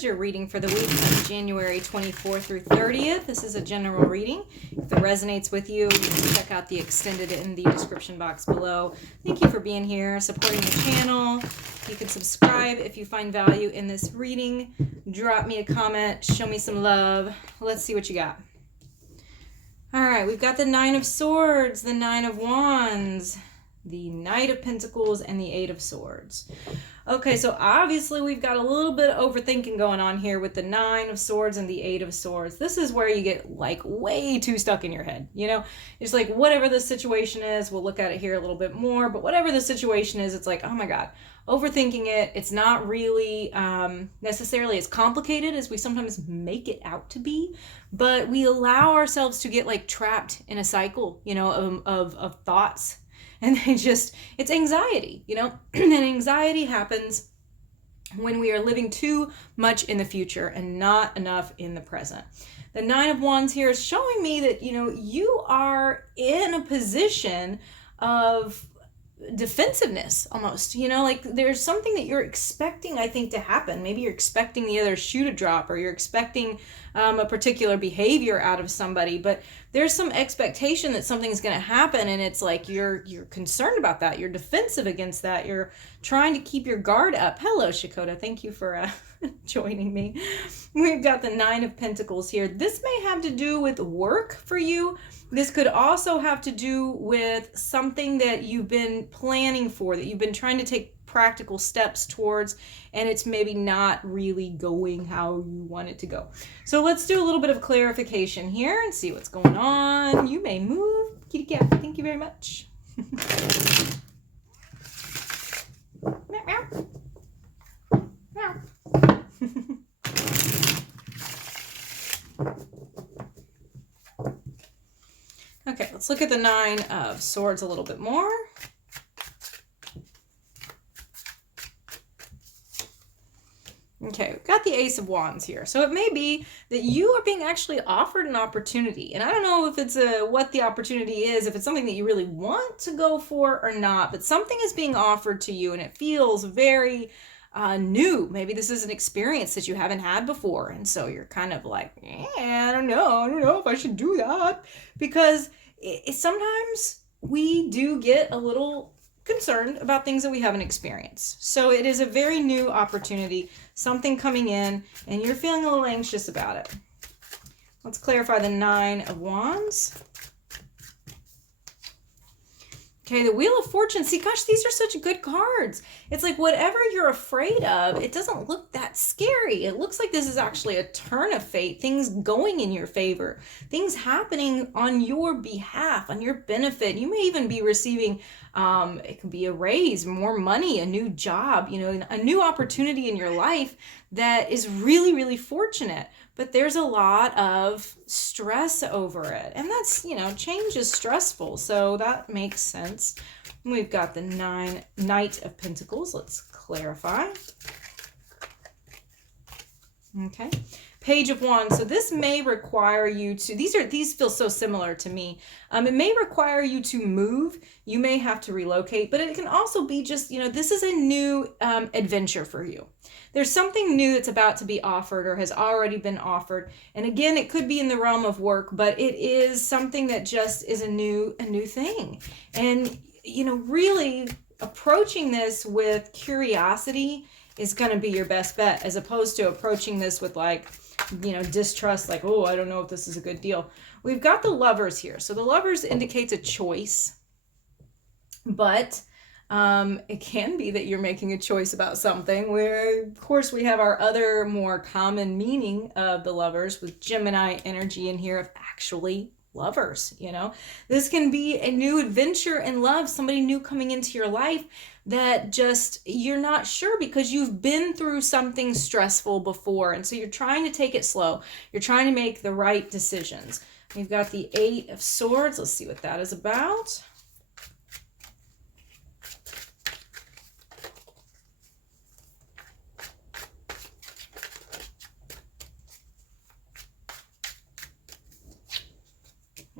is your reading for the week of January 24th through 30th. This is a general reading. If it resonates with you, you can check out the extended in the description box below. Thank you for being here, supporting the channel. You can subscribe if you find value in this reading. Drop me a comment, show me some love. Let's see what you got. All right, we've got the Nine of Swords, the Nine of Wands, the Knight of Pentacles, and the Eight of Swords. Okay, so obviously we've got a little bit of overthinking going on here with the Nine of Swords and the Eight of Swords. This is where you get like way too stuck in your head, you know? It's like whatever the situation is, we'll look at it here a little bit more, but whatever the situation is, it's like, oh my God, overthinking it. It's not really necessarily as complicated as we sometimes make it out to be, but we allow ourselves to get like trapped in a cycle, you know, of thoughts. And it's anxiety, you know, and anxiety happens when we are living too much in the future and not enough in the present. The Nine of Wands here is showing me that, you know, you are in a position of defensiveness almost, you know, like there's something that you're expecting, I think, to happen. Maybe you're expecting the other shoe to drop, or you're expecting a particular behavior out of somebody, but there's some expectation that something's going to happen, and it's like you're concerned about that. You're defensive against that. You're trying to keep your guard up. Hello, Shakota. Thank you for joining me. We've got the Nine of Pentacles here. This may have to do with work for you. This could also have to do with something that you've been planning for, that you've been trying to take practical steps towards, and it's maybe not really going how you want it to go. So let's do a little bit of clarification here and see what's going on. You may move, kitty cat. Thank you very much. Meow, meow. Meow. Okay, let's look at the Nine of Swords a little bit more. Okay, we've got the Ace of Wands here. So it may be that you are being actually offered an opportunity. And I don't know if it's what the opportunity is, if it's something that you really want to go for or not, but something is being offered to you and it feels very new. Maybe this is an experience that you haven't had before. And so you're kind of like, I don't know if I should do that. Because sometimes we do get a little concerned about things that we haven't experienced. So it is a very new opportunity, something coming in, and you're feeling a little anxious about it. Let's clarify the Nine of Wands. Okay, the Wheel of Fortune. See, gosh, these are such good cards. It's like whatever you're afraid of, it doesn't look that scary. It looks like this is actually a turn of fate, things going in your favor, things happening on your behalf, on your benefit. You may even be receiving, it could be a raise, more money, a new job, you know, a new opportunity in your life that is really, really fortunate. But there's a lot of stress over it. And that's, you know, change is stressful. So that makes sense. We've got the Knight of Pentacles. Let's clarify. Okay. Page of Wands. So this may require you to, these feel so similar to me. It may require you to move. You may have to relocate, but it can also be just, you know, this is a new adventure for you. There's something new that's about to be offered or has already been offered. And again, it could be in the realm of work, but it is something that just is a new thing. And, you know, really approaching this with curiosity is going to be your best bet, as opposed to approaching this with like, you know, distrust, like, oh, I don't know if this is a good deal. We've got the Lovers here. So the Lovers indicates a choice, but it can be that you're making a choice about something, where of course we have our other more common meaning of the Lovers with Gemini energy in here of actually lovers. You know, this can be a new adventure in love, somebody new coming into your life that just you're not sure, because you've been through something stressful before, and so you're trying to take it slow. You're trying to make the right decisions. We've got the Eight of Swords. Let's see what that is about.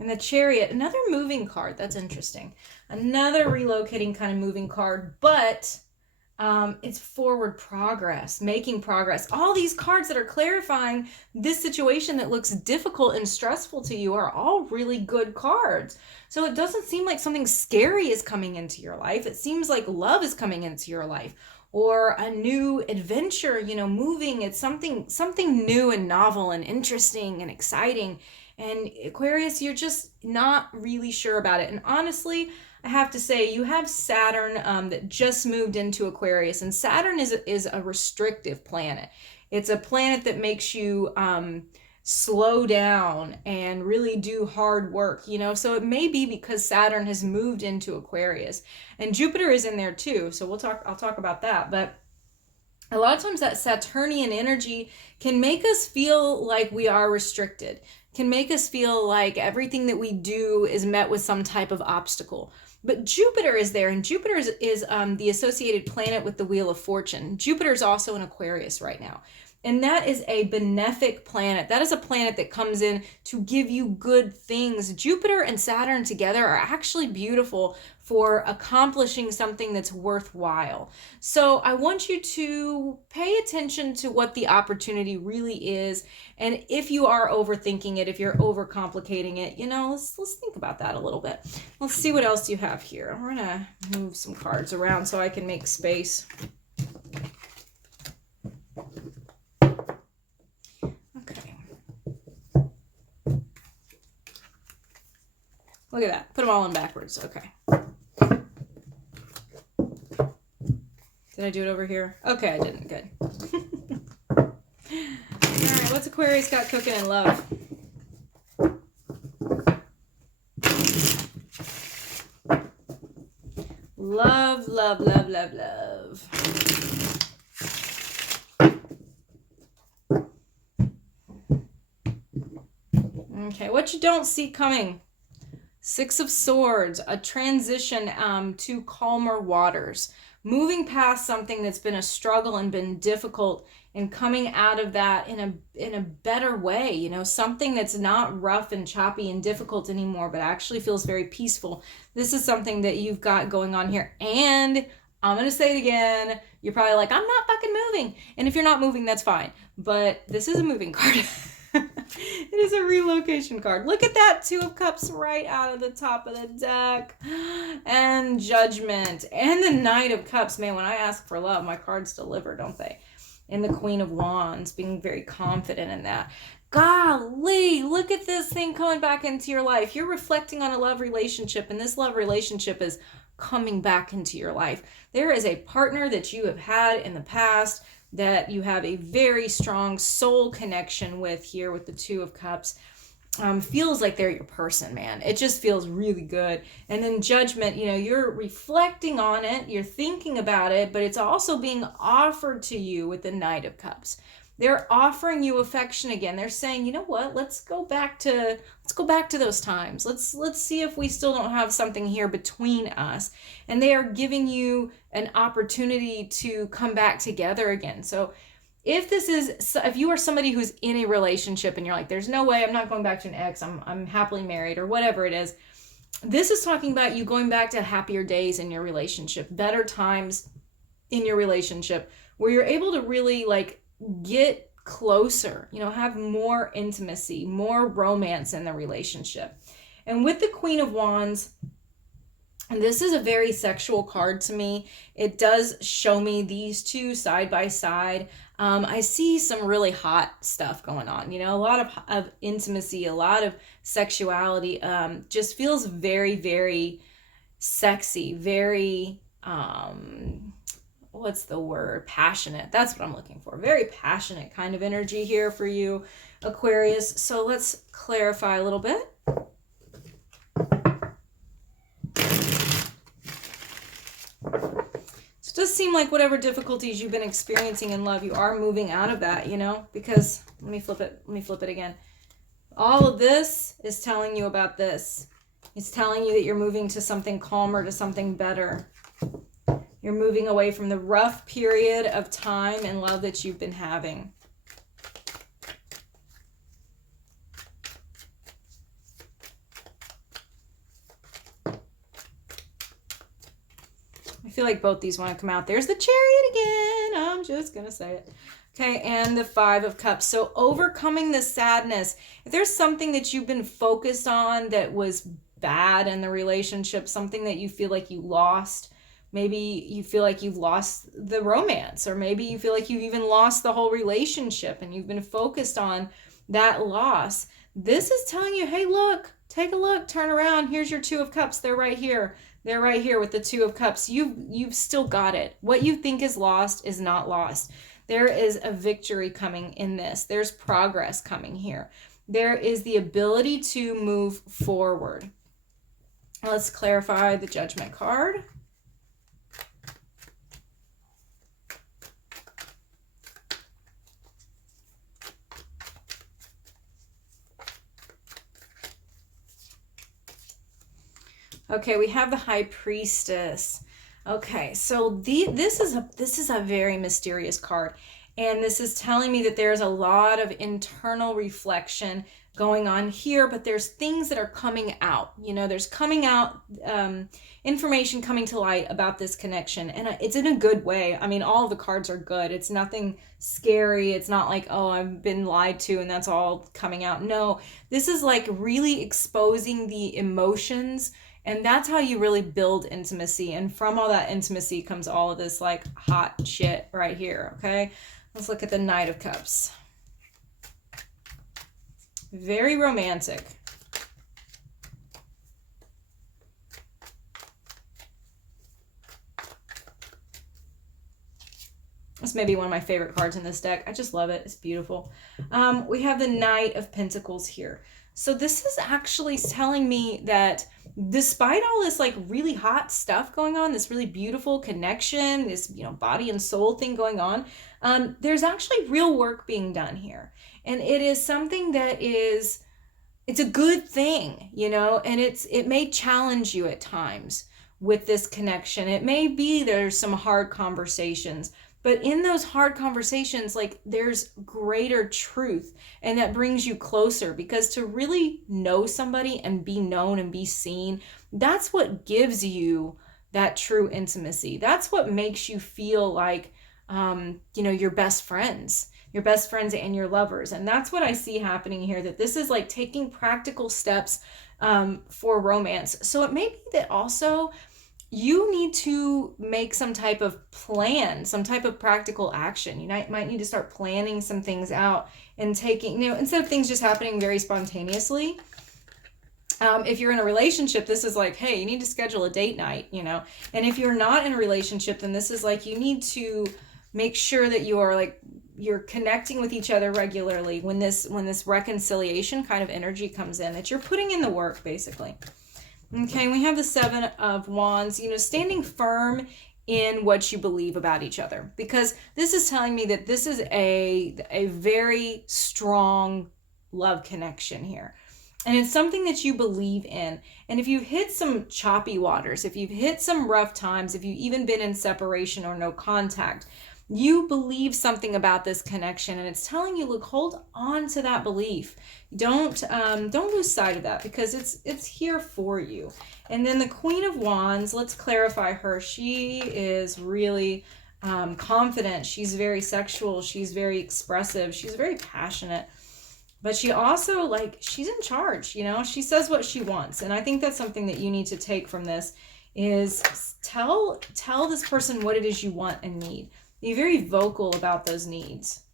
And the Chariot, another moving card. That's interesting. Another relocating kind of moving card, but It's forward progress, making progress. All these cards that are clarifying this situation that looks difficult and stressful to you are all really good cards. So it doesn't seem like something scary is coming into your life. It seems like love is coming into your life, or a new adventure, moving. It's something new and novel and interesting and exciting. And Aquarius, you're just not really sure about it. And honestly, I have to say, you have Saturn that just moved into Aquarius, and Saturn is a restrictive planet. It's a planet that makes you slow down and really do hard work, so it may be because Saturn has moved into Aquarius, and Jupiter is in there too, so I'll talk about that. But a lot of times that Saturnian energy can make us feel like we are restricted, can make us feel like everything that we do is met with some type of obstacle. But Jupiter is there, and Jupiter is the associated planet with the Wheel of Fortune. Jupiter is also in Aquarius right now. And that is a benefic planet. That is a planet that comes in to give you good things. Jupiter and Saturn together are actually beautiful for accomplishing something that's worthwhile. So I want you to pay attention to what the opportunity really is. And if you are overthinking it, if you're overcomplicating it, let's think about that a little bit. Let's see what else you have here. We're gonna move some cards around so I can make space. Look at that. Put them all in backwards. Okay. Did I do it over here? Okay, I didn't. Good. All right, what's Aquarius got cooking in love? Love, love, love, love, love. Okay, what you don't see coming. Six of Swords, a transition to calmer waters, moving past something that's been a struggle and been difficult, and coming out of that in a better way, something that's not rough and choppy and difficult anymore, but actually feels very peaceful. This is something that you've got going on here. And I'm going to say it again. You're probably like, I'm not fucking moving. And if you're not moving, that's fine. But this is a moving card. It is a relocation card. Look at that. Two of Cups right out of the top of the deck. And Judgment. And the Knight of Cups. Man, when I ask for love, my cards deliver, don't they? And the Queen of Wands. Being very confident in that. Golly, look at this thing coming back into your life. You're reflecting on a love relationship, and this love relationship is coming back into your life. There is a partner that you have had in the past that you have a very strong soul connection with here with the Two of Cups. Feels like they're your person, man. It just feels really good. And then Judgment, you're reflecting on it, you're thinking about it, but it's also being offered to you with the Knight of Cups. They're offering you affection again. They're saying, you know what? Let's go back to those times. Let's see if we still don't have something here between us. And they are giving you an opportunity to come back together again. So if you are somebody who's in a relationship and you're like, there's no way, I'm not going back to an ex, I'm happily married, or whatever it is, this is talking about you going back to happier days in your relationship, better times in your relationship, where you're able to really get closer, have more intimacy, more romance in the relationship. And with the Queen of Wands, and this is a very sexual card to me. It does show me these two side by side. I see some really hot stuff going on, a lot of intimacy, a lot of sexuality, just feels very, very sexy, very, what's the word? Passionate. That's what I'm looking for. Very passionate kind of energy here for you, Aquarius. So let's clarify a little bit. So it does seem like whatever difficulties you've been experiencing in love, you are moving out of that, because let me flip it again. All of this is telling you about this. It's telling you that you're moving to something calmer, to something better. You're moving away from the rough period of time and love that you've been having. I feel like both these want to come out. There's the Chariot again. I'm just going to say it. Okay, and the Five of Cups. So overcoming the sadness. If there's something that you've been focused on that was bad in the relationship, something that you feel like you lost, maybe you feel like you've lost the romance, or maybe you feel like you've even lost the whole relationship and you've been focused on that loss. This is telling you, hey, look, take a look, turn around. Here's your Two of Cups. They're right here. They're right here with the Two of Cups. You've still got it. What you think is lost is not lost. There is a victory coming in this. There's progress coming here. There is the ability to move forward. Let's clarify the Judgment card. Okay, we have the High Priestess. Okay, so this is a very mysterious card, and this is telling me that there's a lot of internal reflection going on here, but there's things that are coming out. You know, there's coming out information coming to light about this connection, and it's in a good way. I mean, all of the cards are good. It's nothing scary. It's not like, oh, I've been lied to and that's all coming out. No, this is like really exposing the emotions. And that's how you really build intimacy. And from all that intimacy comes all of this like hot shit right here, okay? Let's look at the Knight of Cups. Very romantic. This may be one of my favorite cards in this deck. I just love it. It's beautiful. We have the Knight of Pentacles here. So this is actually telling me that despite all this like really hot stuff going on, this really beautiful connection, this, you know, body and soul thing going on, there's actually real work being done here. And it is something that is, it's a good thing, you know, and it may challenge you at times with this connection. It may be there's some hard conversations, but in those hard conversations, like there's greater truth, and that brings you closer, because to really know somebody and be known and be seen, that's what gives you that true intimacy. That's what makes you feel like, you know, your best friends and your lovers. And that's what I see happening here, that this is like taking practical steps for romance. So it may be that also you need to make some type of plan, some type of practical action. You might need to start planning some things out and taking, you know, instead of things just happening very spontaneously. If you're in a relationship, this is like, hey, you need to schedule a date night, you know. And if you're not in a relationship, then this is like, you need to make sure that you are like, you're connecting with each other regularly when this reconciliation kind of energy comes in, that you're putting in the work, basically. Okay, we have the Seven of Wands, you know, standing firm in what you believe about each other, because this is telling me that this is a very strong love connection here. And it's something that you believe in. And if you've hit some choppy waters, if you've hit some rough times, if you've even been in separation or no contact, you believe something about this connection, and it's telling you, look, hold on to that belief. Don't lose sight of that, because it's here for you. And then the Queen of Wands, let's clarify her. She is really confident. She's very sexual. She's very expressive. She's very passionate. But she also, like, she's in charge, you know? She says what she wants. And I think that's something that you need to take from this, is tell this person what it is you want and need. Be very vocal about those needs.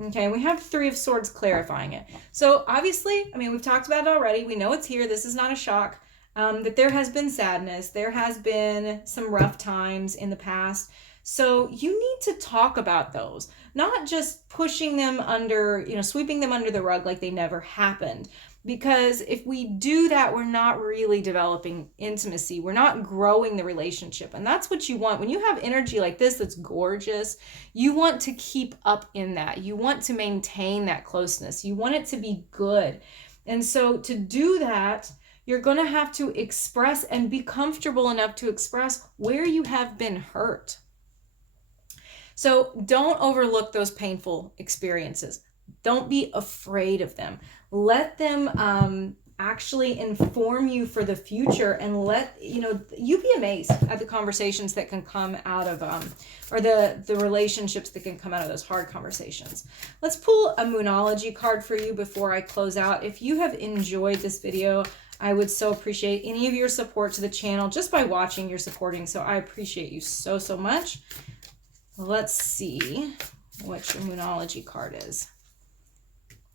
Okay, we have Three of Swords clarifying it. So obviously, I mean, we've talked about it already. We know it's here. This is not a shock. That there has been sadness. There has been some rough times in the past. So you need to talk about those, not just pushing them under, you know, sweeping them under the rug like they never happened. Because if we do that, we're not really developing intimacy. We're not growing the relationship. And that's what you want. When you have energy like this that's gorgeous, you want to keep up in that. You want to maintain that closeness. You want it to be good. And so to do that, you're going to have to express and be comfortable enough to express where you have been hurt. So don't overlook those painful experiences. Don't be afraid of them. Let them actually inform you for the future and let you be amazed at the conversations that can come out of or the relationships that can come out of those hard conversations. Let's pull a Moonology card for you before I close out. If you have enjoyed this video, I would so appreciate any of your support to the channel. Just by watching, you're supporting, so I appreciate you so much. Let's see what your Moonology card is.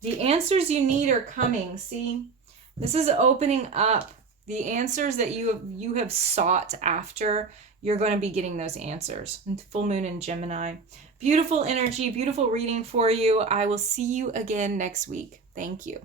The answers you need are coming. See, this is opening up the answers that you have sought after. You're going to be getting those answers. Full moon in Gemini. Beautiful energy, beautiful reading for you. I will see you again next week. Thank you.